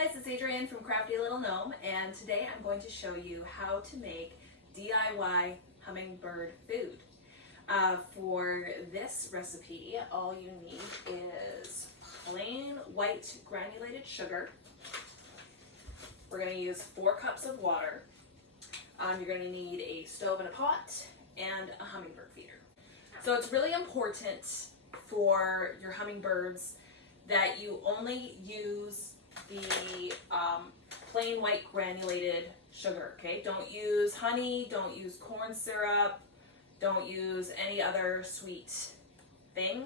guys, it's Adrienne from Crafty Little Gnome, and today I'm going to show you how to make DIY hummingbird food. For this recipe, all you need is plain white granulated sugar. We're going to use 4 cups of water. You're going to need a stove and a pot and a hummingbird feeder. So it's really important for your hummingbirds that you only use the plain white granulated sugar, okay? Don't use honey, don't use corn syrup, don't use any other sweet thing.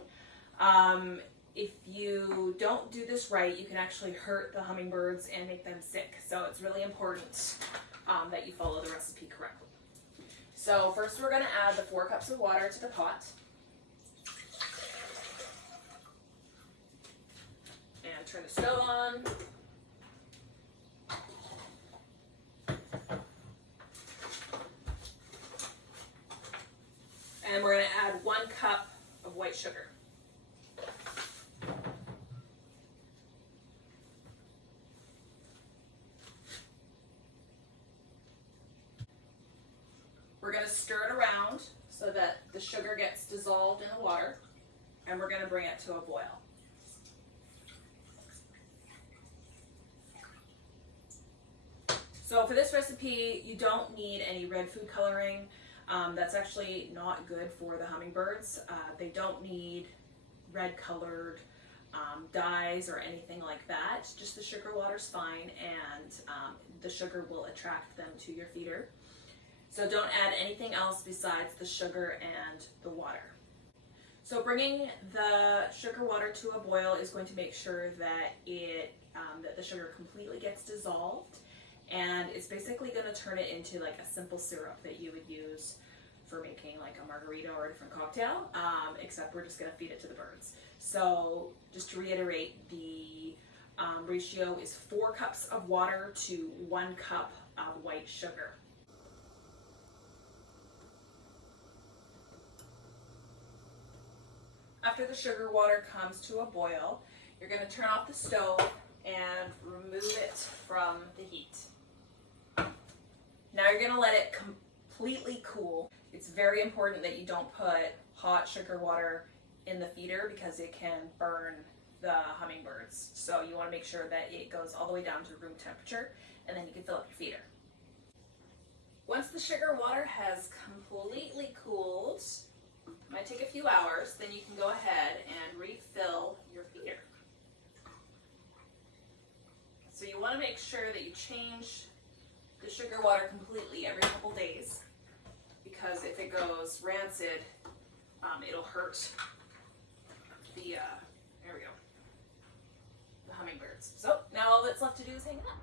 If you don't do this right, you can actually hurt the hummingbirds and make them sick. So it's really important that you follow the recipe correctly. So first we're gonna add the 4 cups of water to the pot. And turn the stove on. And we're going to add 1 cup of white sugar. We're going to stir it around so that the sugar gets dissolved in the water, and we're going to bring it to a boil. So for this recipe, you don't need any red food coloring. That's actually not good for the hummingbirds. They don't need red colored dyes or anything like that. Just the sugar water's fine, and the sugar will attract them to your feeder. So don't add anything else besides the sugar and the water. So bringing the sugar water to a boil is going to make sure that that the sugar completely gets dissolved, and it's basically going to turn it into like a simple syrup that you would use for making like a margarita or a different cocktail, except we're just going to feed it to the birds. So just to reiterate, the ratio is 4 cups of water to 1 cup of white sugar. After the sugar water comes to a boil, you're going to turn off the stove and remove it from the heat. Now you're going to let it completely cool. It's very important that you don't put hot sugar water in the feeder because it can burn the hummingbirds. So you want to make sure that it goes all the way down to room temperature, and then you can fill up your feeder. Once the sugar water has completely cooled, it might take a few hours, then you can go ahead and refill your feeder. So you want to make sure that you change the sugar water completely every couple days, because if it goes rancid, it'll hurt the, there we go, the hummingbirds. So now all that's left to do is hang it up.